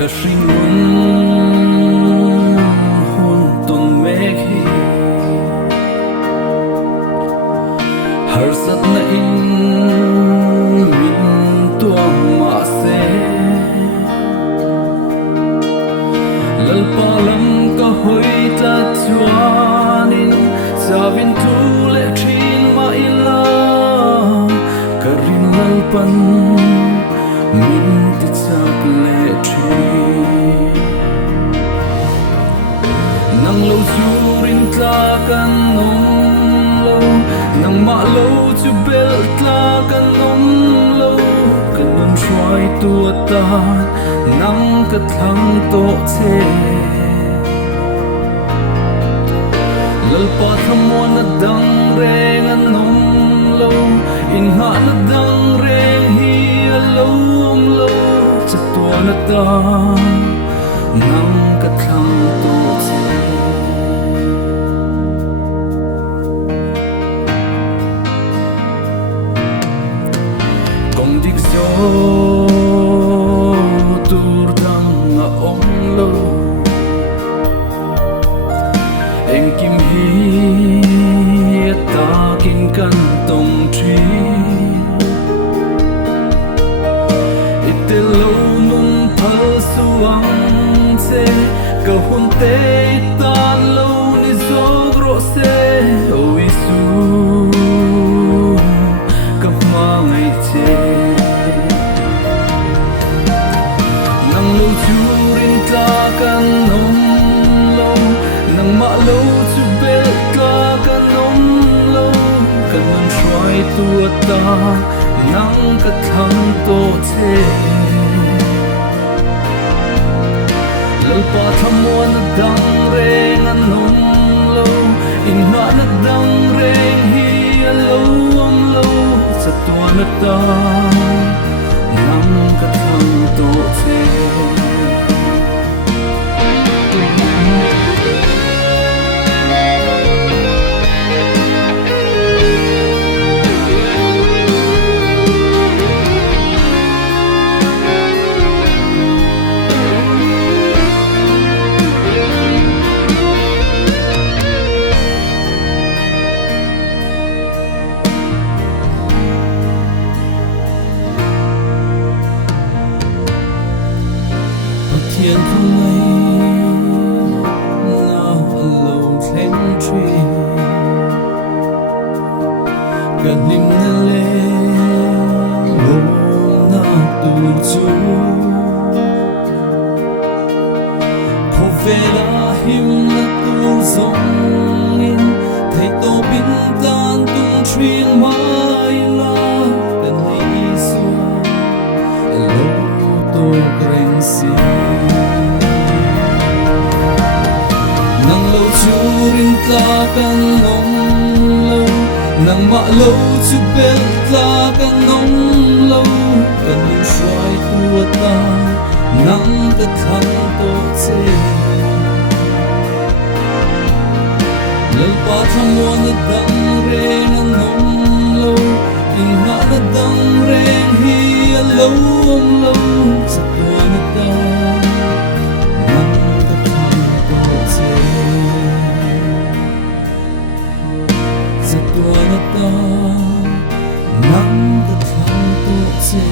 ka hring mun hun ton mek hi har sat na in min tua ma se lal pa lam ka hoi ta chuanin savin tu le thin ma ila ka rin lal pan min ti chak le thin nang lo churin tla kan nom lo nang ma lo chu bel tla kan nom lo kan nun shwai tu ta nang ka thang to che lal pa thamon na dang reng an nom lo in ha na dang reng hi lo om lo chatua na ta nang ka thang to che kong dik zo tur dang a om lo em kim hi ta kim kan tong tri itel lo nung phal suang se ka hun te tan lo ni zo gro se o isu ka ma ngai che nang lo churin tla kan nom lo nang ma lo chu bel tla kan nom lo kan man shwai tu ta nang ka thang to che lal pa thamon na dang reng an nom lo in ha na dang reng hi lo om lo chatua na ta nang ka thang to che thiên không mây nào lâu thèm truy gần lim na lê lôm na tu chu phô về la him na tu song in thấy tô bin tan tung truyền mai la gần lý su lâu tô kren si churin tla kan nom lo nang ma lo chu bel tla kan nom lo kan nun shwai tu ta nang ka thang to che lal pa thamon na dang reng an nom lo in ha na dang reng hi lo om lo chatua na ta nang ka thang to che